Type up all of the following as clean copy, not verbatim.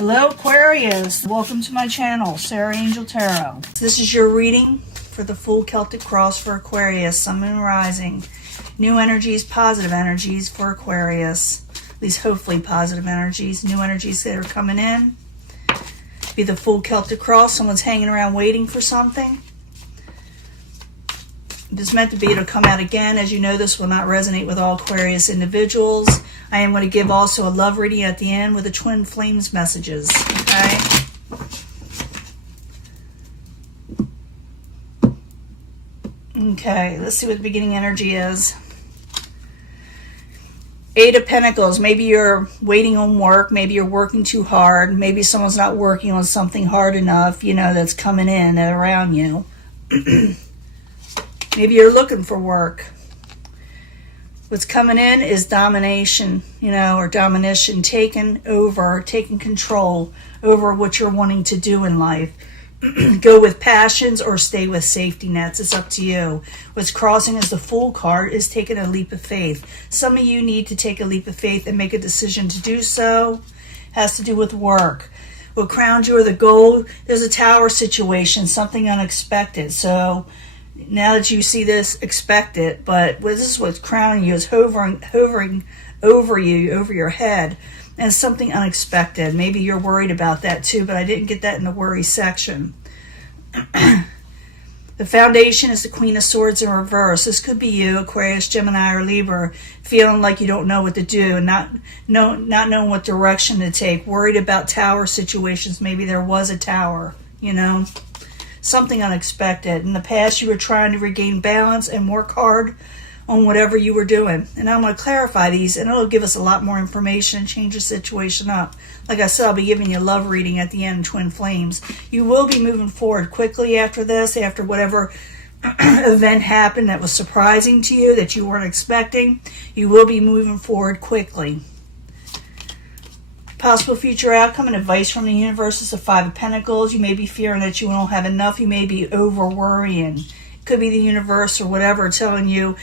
Hello Aquarius, welcome to my channel, Sarah Angel Tarot. This is your reading for the full Celtic cross for Aquarius, Sun, Moon, Rising. New energies, positive energies for Aquarius. At least hopefully positive energies. New energies that are coming in. Be the full Celtic cross. Someone's hanging around waiting for something. If it's meant to be, it'll come out again. As you know, this will not resonate with all Aquarius individuals. I am going to give also a love reading at the end with the twin flames messages. Okay. Okay, let's see what the beginning energy is. Eight of Pentacles. Maybe you're waiting on work. Maybe you're working too hard. Maybe someone's not working on something hard enough, you know, that's coming in and around you. Maybe you're looking for work. What's coming in is domination, you know, or domination, taking over, taking control over what you're wanting to do in life. Go with passions or stay with safety nets. It's up to you. What's crossing as the Fool card is taking a leap of faith. Some of you need to take a leap of faith and make a decision to do so. Has to do with work. What crowns you or the gold, there's a tower situation, something unexpected. So now that you see this, expect it. But this is what's crowning you, is hovering over you, over your head. And something unexpected. Maybe you're worried about that too, but I didn't get that in the worry section. The foundation is the Queen of Swords in reverse. This could be you, Aquarius, Gemini, or Libra, feeling like you don't know what to do and not knowing what direction to take. Worried about tower situations. Maybe there was a tower, you know. Something unexpected. In the past, you were trying to regain balance and work hard on whatever you were doing. And I'm going to clarify these, and it'll give us a lot more information and change the situation up. Like I said, I'll be giving you a love reading at the end, Twin Flames. You will be moving forward quickly after this, after whatever event happened that was surprising to you, that you weren't expecting. You will be moving forward quickly. Possible future outcome and advice from the universe is the Five of Pentacles. You may be fearing that you don't have enough. You may be over-worrying. Could be the universe or whatever telling you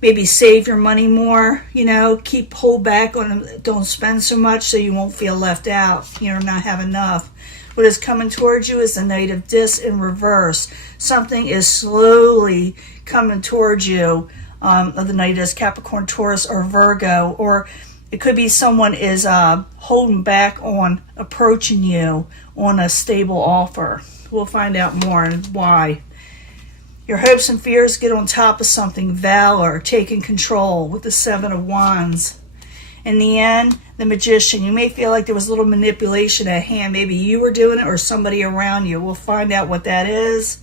maybe save your money more, you know, hold back on, don't spend so much so you won't feel left out, you know, not have enough. What is coming towards you is the Knight of Discs in reverse. Something is slowly coming towards you. The Knight is Capricorn, Taurus, or Virgo, or it could be someone is holding back on approaching you on a stable offer. We'll find out more and why. Your hopes and fears get on top of something. Valor, taking control with the Seven of Wands. In the end, the Magician. You may feel like there was a little manipulation at hand. Maybe you were doing it or somebody around you. We'll find out what that is.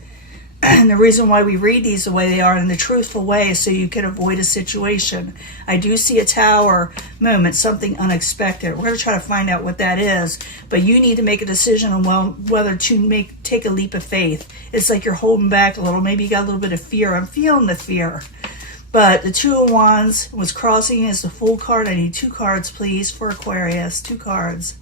And the reason why we read these the way they are in the truthful way is so you can avoid a situation. I do see a tower moment, something unexpected. We're going to try to find out what that is. But you need to make a decision on whether to take a leap of faith. It's like you're holding back a little. Maybe you got a little bit of fear. I'm feeling the fear. But the Two of Wands was crossing as the Fool card. I need 2 cards, please, for Aquarius. 2 cards.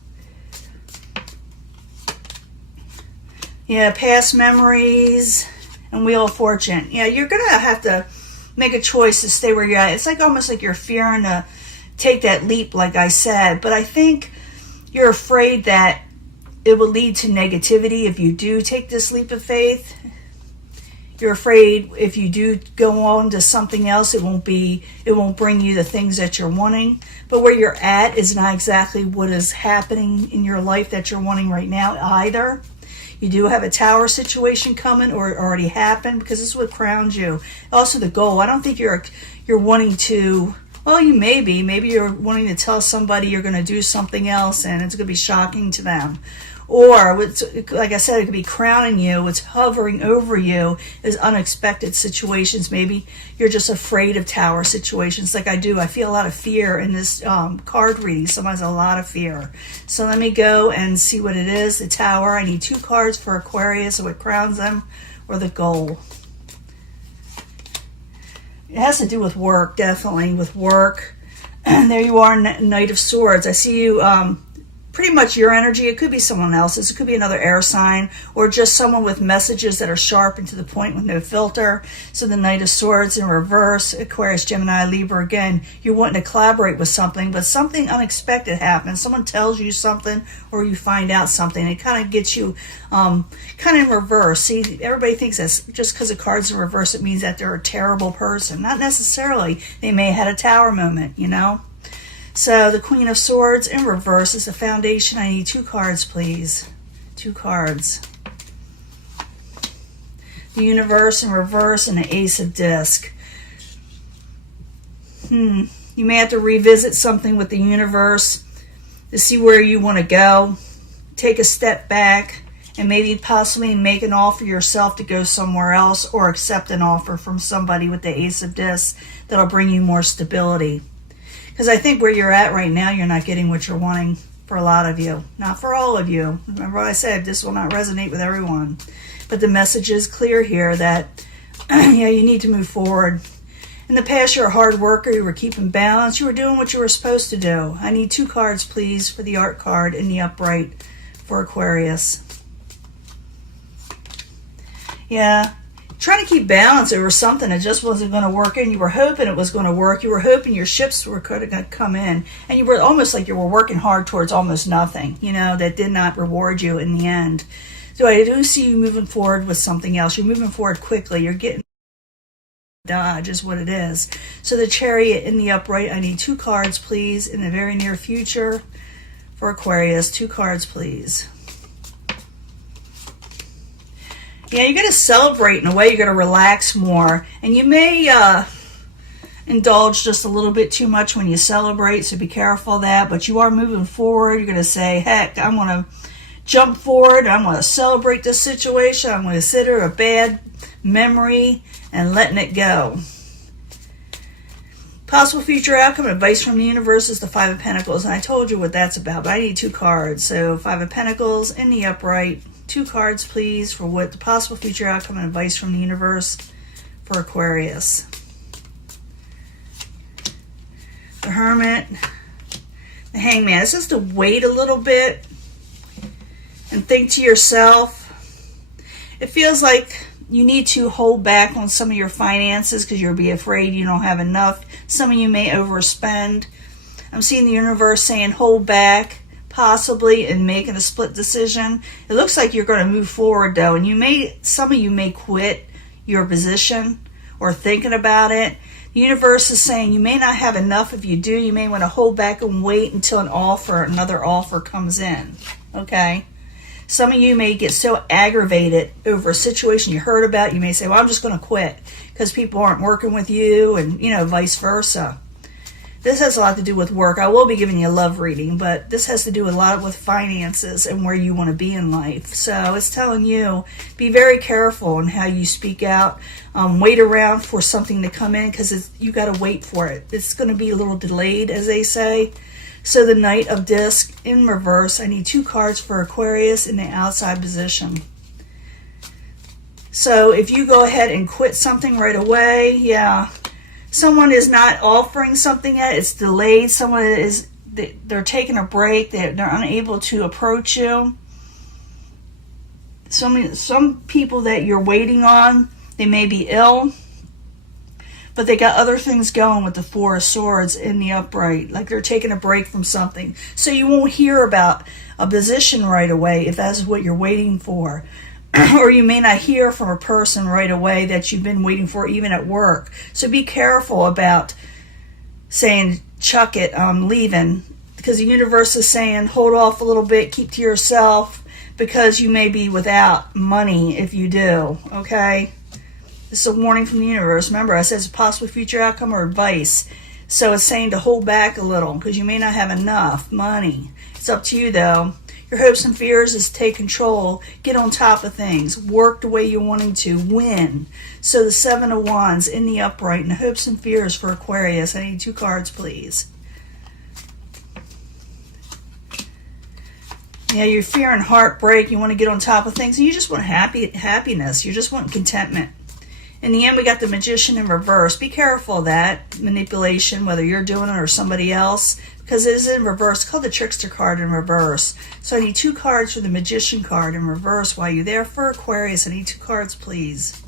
Yeah, past memories. And Wheel of Fortune. Yeah, you're going to have to make a choice to stay where you're at. It's like almost like you're fearing to take that leap, like I said. But I think you're afraid that it will lead to negativity if you do take this leap of faith. You're afraid if you do go on to something else, it won't bring you the things that you're wanting. But where you're at is not exactly what is happening in your life that you're wanting right now either. You do have a tower situation coming, or it already happened, because this is what crowns you. Also the goal. I don't think you're wanting to, well, you may be. Maybe you're wanting to tell somebody you're going to do something else and it's going to be shocking to them. Or, like I said, it could be crowning you. What's hovering over you is unexpected situations. Maybe you're just afraid of tower situations like I do. I feel a lot of fear in this card reading. Someone has a lot of fear. So let me go and see what it is. The Tower. I need 2 cards for Aquarius, what crowns them, or the goal. It has to do with work, definitely, with work. And there you are, Knight of Swords. I see you pretty much your energy. It could be someone else's. It could be another air sign, or just someone with messages that are sharp and to the point with no filter. So the Knight of Swords in reverse, Aquarius, Gemini, Libra. Again, you're wanting to collaborate with something, but something unexpected happens. Someone tells you something, or you find out something. It kind of gets you kind of in reverse. See, everybody thinks that just because a card's in reverse, it means that they're a terrible person. Not necessarily. They may have had a Tower moment, you know. So the Queen of Swords in reverse is the foundation. I need 2 cards, please. 2 cards. The Universe in reverse and the Ace of Disc. You may have to revisit something with the Universe to see where you want to go. Take a step back and maybe possibly make an offer yourself to go somewhere else, or accept an offer from somebody with the Ace of Disc that'll bring you more stability. Because I think where you're at right now, you're not getting what you're wanting for a lot of you. Not for all of you. Remember what I said, this will not resonate with everyone. But the message is clear here that yeah, you need to move forward. In the past, you're a hard worker. You were keeping balance. You were doing what you were supposed to do. I need 2 cards, please, for the art card in the upright for Aquarius. Yeah. Trying to keep balance over something that just wasn't going to work, and you were hoping it was going to work. You were hoping your ships were going to come in, and you were almost like you were working hard towards almost nothing, you know, that did not reward you in the end. So I do see you moving forward with something else. You're moving forward quickly. You're getting dodge is what it is. So the Chariot in the upright, I need 2 cards, please, in the very near future for Aquarius. 2 cards, please. Yeah, you're going to celebrate in a way. You're going to relax more. And you may indulge just a little bit too much when you celebrate, so be careful of that. But you are moving forward. You're going to say, heck, I'm going to jump forward. I'm going to celebrate this situation. I'm going to consider a bad memory and letting it go. Possible future outcome, advice from the Universe is the 5 of Pentacles. And I told you what that's about, but I need 2 cards. So 5 of Pentacles in the upright. 2 cards, please, for what the possible future outcome and advice from the Universe for Aquarius. The Hermit, the Hangman. This is to wait a little bit and think to yourself. It feels like you need to hold back on some of your finances because you'll be afraid you don't have enough. Some of you may overspend. I'm seeing the Universe saying hold back, possibly, in making a split decision. It looks like you're going to move forward, though, and some of you may quit your position or thinking about it. The Universe is saying you may not have enough. If you do, you may want to hold back and wait until another offer comes in. Okay? Some of you may get so aggravated over a situation you heard about, you may say, well, I'm just going to quit because people aren't working with you, and, you know, vice versa. This has a lot to do with work. I will be giving you a love reading, but this has to do a lot with finances and where you want to be in life. So it's telling you, be very careful in how you speak out. Wait around for something to come in because you got to wait for it. It's going to be a little delayed, as they say. So the Knight of Disc in reverse. I need 2 cards for Aquarius in the outside position. So if you go ahead and quit something right away, yeah. Someone is not offering something yet. It's delayed. They're taking a break. They're unable to approach you. Some people that you're waiting on, they may be ill, but they got other things going with the 4 of Swords in the upright. Like they're taking a break from something. So you won't hear about a position right away if that's what you're waiting for. Or you may not hear from a person right away that you've been waiting for, even at work. So be careful about saying, chuck it, I'm leaving. Because the Universe is saying, hold off a little bit, keep to yourself, because you may be without money if you do, okay? This is a warning from the Universe. Remember, I said it's a possible future outcome or advice. So it's saying to hold back a little, because you may not have enough money. It's up to you, though. Your hopes and fears is take control, get on top of things, work the way you're wanting to, win. So the 7 of Wands in the upright and the hopes and fears for Aquarius. I need 2 cards, please. Yeah, you're fearing heartbreak. You want to get on top of things, and you just want happiness. You just want contentment In the end, we got the Magician in reverse. Be careful of that manipulation, whether you're doing it or somebody else, because it is in reverse. It's called the Trickster card in reverse. So I need 2 cards for the Magician card in reverse. While you're there for Aquarius, I need 2 cards, please.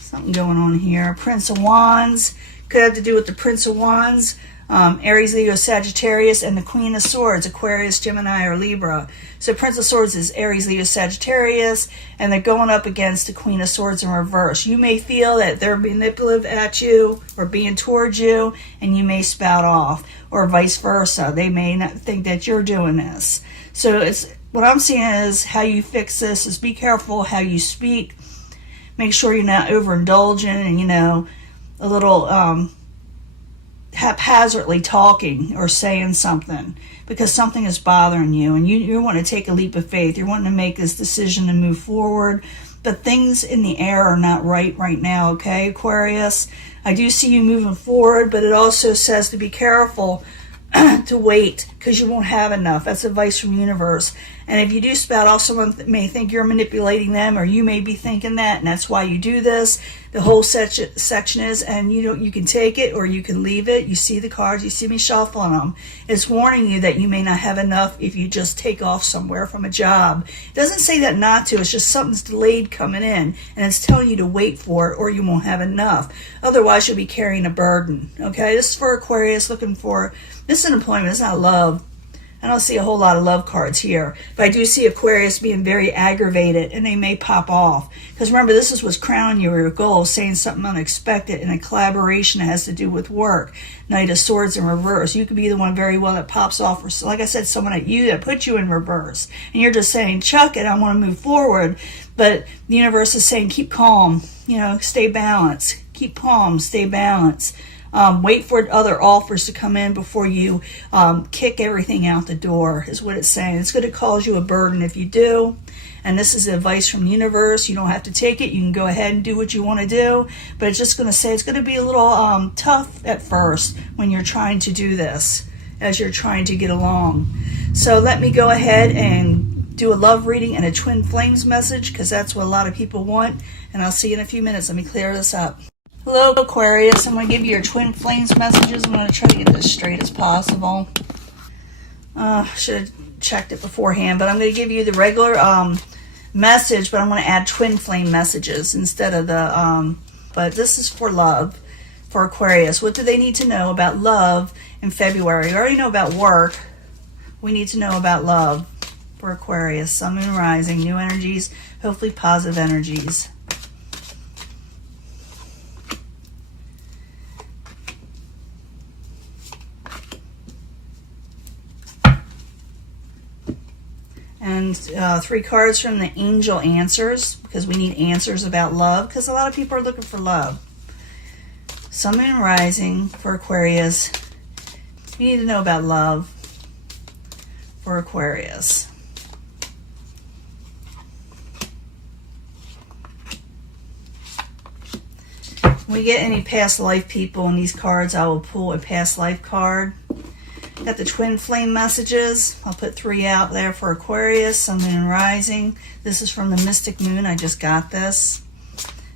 Something going on here. Prince of Wands. Could have to do with the Prince of Wands. Aries, Leo, Sagittarius, and the Queen of Swords, Aquarius, Gemini, or Libra. So Prince of Swords is Aries, Leo, Sagittarius, and they're going up against the Queen of Swords in reverse. You may feel that they're manipulative at you or being towards you, and you may spout off, or vice versa. They may not think that you're doing this. So what I'm seeing is how you fix this is be careful how you speak. Make sure you're not overindulging and, a little haphazardly talking or saying something, because something is bothering you and you want to take a leap of faith. You're wanting to make this decision and move forward, but things in the air are not right now, okay, Aquarius? I do see you moving forward, but it also says to be careful to wait, because you won't have enough. That's advice from the universe. And if you do spout off, someone may think you're manipulating them, or you may be thinking that, and that's why you do this. The whole section is, and you can take it or you can leave it. You see the cards, you see me shuffling them. It's warning you that you may not have enough if you just take off somewhere from a job. It doesn't say that not to, it's just something's delayed coming in, and it's telling you to wait for it or you won't have enough. Otherwise, you'll be carrying a burden, okay? This is for Aquarius looking for, this is an employment, it's not love. I don't see a whole lot of love cards here, but I do see Aquarius being very aggravated, and they may pop off. Because remember, this is what's crowning your goal, saying something unexpected in a collaboration that has to do with work. Knight of Swords in reverse. You could be the one very well that pops off, or like I said, someone at you that put you in reverse. And you're just saying, chuck it, I want to move forward. But the universe is saying, keep calm, stay balanced. Keep calm, stay balanced. Wait for other offers to come in before you kick everything out the door, is what it's saying. It's going to cause you a burden if you do. And this is advice from the universe. You don't have to take it. You can go ahead and do what you want to do. But it's just going to say it's going to be a little tough at first when you're trying to do this, as you're trying to get along. So let me go ahead and do a love reading and a twin flames message, because that's what a lot of people want. And I'll see you in a few minutes. Let me clear this up. Hello, Aquarius. I'm going to give you your twin flames messages. I'm going to try to get this straight as possible. Should have checked it beforehand, but I'm going to give you the regular message, but I'm going to add twin flame messages instead of the, but this is for love, for Aquarius. What do they need to know about love in February? We already know about work. We need to know about love for Aquarius. Sun, Moon, Rising, new energies, hopefully positive energies. And 3 cards from the Angel Answers, because we need answers about love, because a lot of people are looking for love. Sun, Moon, Rising for Aquarius. You need to know about love for Aquarius. When we get any past life people in these cards, I will pull a past life card. Got the twin flame messages. I'll put 3 out there for Aquarius, Sun, Moon, and Rising. This is from the Mystic Moon. I just got this.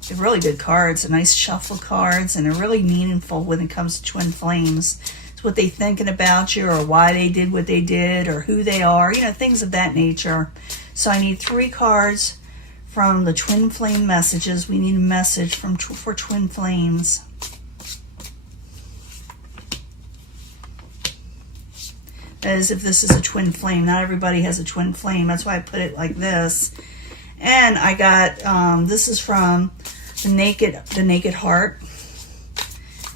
They're really good cards. They're nice shuffle cards, and they're really meaningful when it comes to twin flames. It's what they're thinking about you, or why they did what they did, or who they are, things of that nature. So I need 3 cards from the twin flame messages. We need a message for twin flames. As if this is a twin flame. Not everybody has a twin flame. That's why I put it like this. And I got, this is from the Naked Heart.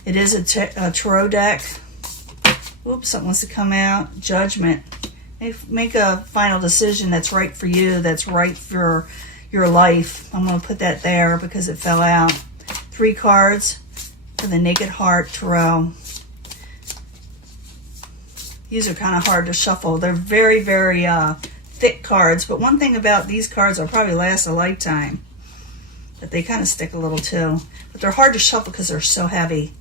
It is a tarot deck. Oops, something wants to come out. Judgment. Make a final decision that's right for you, that's right for your life. I'm going to put that there because it fell out. 3 cards for the Naked Heart Tarot. These are kind of hard to shuffle. They're very, very thick cards. But one thing about these cards, they'll probably last a lifetime. But they kind of stick a little too. But they're hard to shuffle because they're so heavy.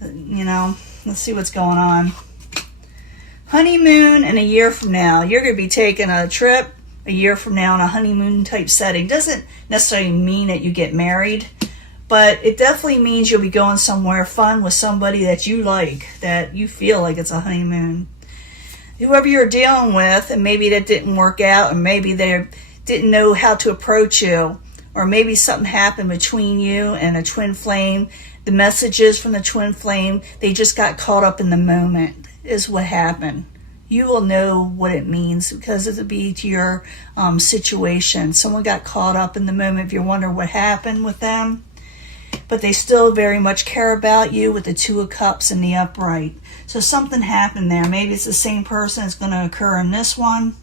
Let's see what's going on. Honeymoon in a year from now. You're going to be taking a trip a year from now in a honeymoon type setting. Doesn't necessarily mean that you get married, but it definitely means you'll be going somewhere fun with somebody that you like, that you feel like it's a honeymoon. Whoever you're dealing with, and maybe that didn't work out, and maybe they didn't know how to approach you, or maybe something happened between you and a twin flame. The messages from the twin flame, they just got caught up in the moment, is what happened. You will know what it means because it'll be to your situation. Someone got caught up in the moment. If you're wondering what happened with them, but they still very much care about you with the Two of Cups and the upright. So something happened there. Maybe it's the same person that's going to occur in this one,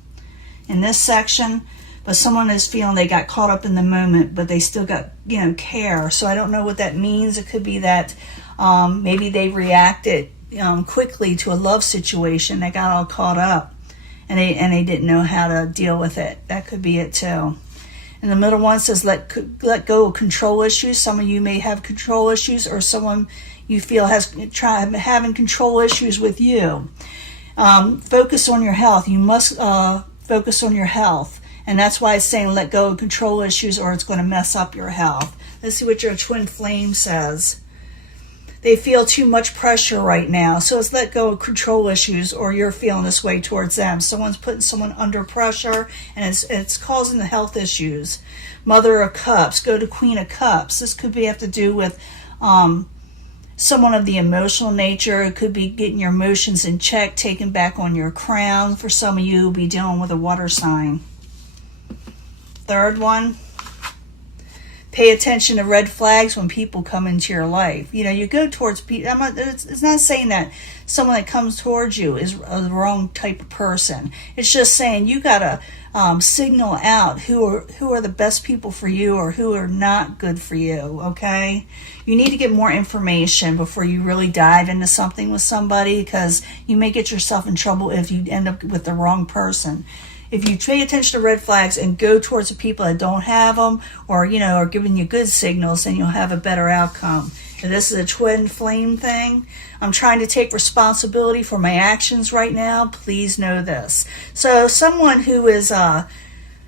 in this section, but someone is feeling they got caught up in the moment, but they still got, care. So I don't know what that means. It could be that maybe they reacted quickly to a love situation. They got all caught up and they didn't know how to deal with it. That could be it too. And the middle one says let go of control issues. Some of you may have control issues, or someone you feel has having control issues with you. Focus on your health. You must focus on your health. And that's why it's saying let go of control issues, or it's going to mess up your health. Let's see what your twin flame says. They feel too much pressure right now. So it's let go of control issues, or you're feeling this way towards them. Someone's putting someone under pressure, and it's causing the health issues. Mother of Cups, go to Queen of Cups. This could have to do with someone of the emotional nature. It could be getting your emotions in check, taking back on your crown. For some of you, you'll be dealing with a water sign. Third one. Pay attention to red flags when people come into your life. You go towards people. It's not saying that someone that comes towards you is the wrong type of person. It's just saying you gotta signal out who are the best people for you, or who are not good for you. Okay, you need to get more information before you really dive into something with somebody, because you may get yourself in trouble if you end up with the wrong person. If you pay attention to red flags and go towards the people that don't have them, or are giving you good signals, then you'll have a better outcome. And this is a twin flame thing. I'm trying to take responsibility for my actions right now. Please know this. So someone who is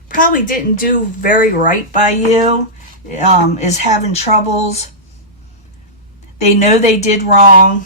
probably didn't do very right by you is having troubles. They know they did wrong.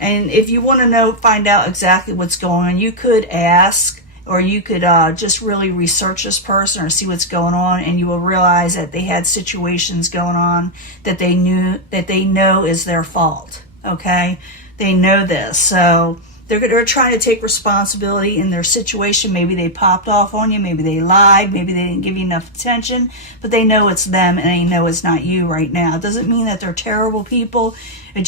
And if you want to find out exactly what's going on, you could ask, or you could just really research this person or see what's going on, and you will realize that they had situations going on that they know is their fault. Okay, they know this, so they're trying to take responsibility in their situation. Maybe they popped off on you, maybe they lied, maybe they didn't give you enough attention, but they know it's them and they know it's not you right now. It doesn't mean that they're terrible people. I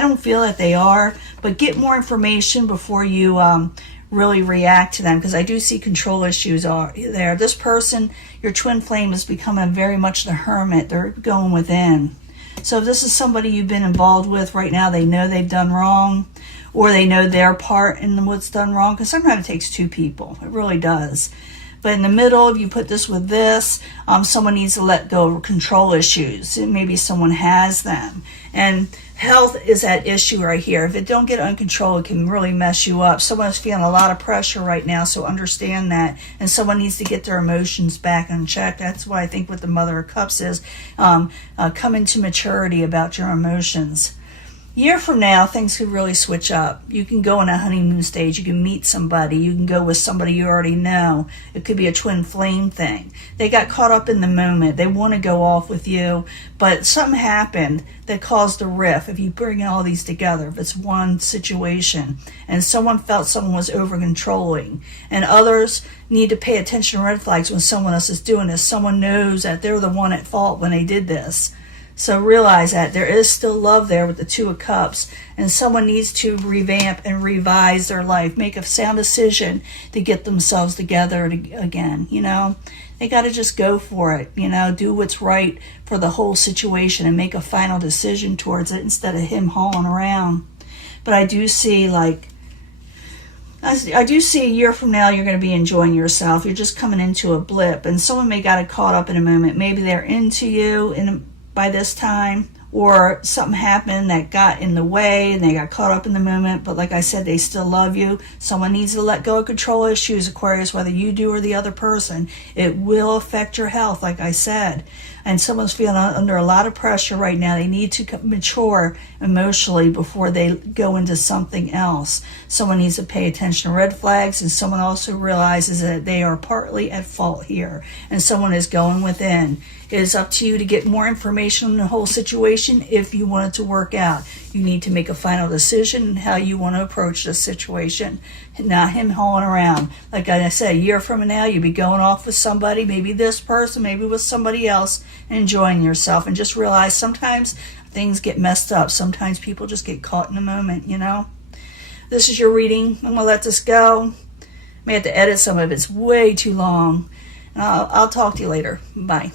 don't feel that they are, but get more information before you really react to them, because I do see control issues are there. This person, your twin flame, is becoming very much the hermit. They're going within. So if this is somebody you've been involved with right now, they know they've done wrong, or they know their part in what's done wrong, because sometimes it takes two people. It really does. But in the middle, if you put this with this, someone needs to let go of control issues. And maybe someone has them. And health is at issue right here. If it don't get under control, it can really mess you up. Someone's feeling a lot of pressure right now, so understand that. And someone needs to get their emotions back in check. That's why I think what the Mother of Cups is, come into maturity about your emotions. Year from now, things could really switch up. You can go on a honeymoon stage. You can meet somebody. You can go with somebody you already know. It could be a twin flame thing. They got caught up in the moment. They want to go off with you, but something happened that caused a rift. If you bring all these together, if it's one situation, and someone felt someone was over-controlling, and others need to pay attention to red flags when someone else is doing this. Someone knows that they're the one at fault when they did this. So realize that there is still love there with the Two of Cups, and someone needs to revamp and revise their life, make a sound decision to get themselves together again. They got to just go for it, do what's right for the whole situation and make a final decision towards it instead of him hauling around. But I do see a year from now you're going to be enjoying yourself. You're just coming into a blip, and someone may got caught up in a moment. Maybe they're into you by this time, or something happened that got in the way and they got caught up in the moment. But like I said, they still love you. Someone needs to let go of control issues, Aquarius, whether you do or the other person. It will affect your health, like I said. And someone's feeling under a lot of pressure right now. They need to mature emotionally before they go into something else. Someone needs to pay attention to red flags, and someone also realizes that they are partly at fault here, and someone is going within. It is up to you to get more information on the whole situation if you want it to work out. You need to make a final decision on how you want to approach this situation, not him hauling around. Like I said, a year from now, you'll be going off with somebody, maybe this person, maybe with somebody else, enjoying yourself. And just realize sometimes things get messed up. Sometimes people just get caught in the moment, you know. This is your reading. I'm going to let this go. I may have to edit some of it. It's way too long. And I'll talk to you later. Bye.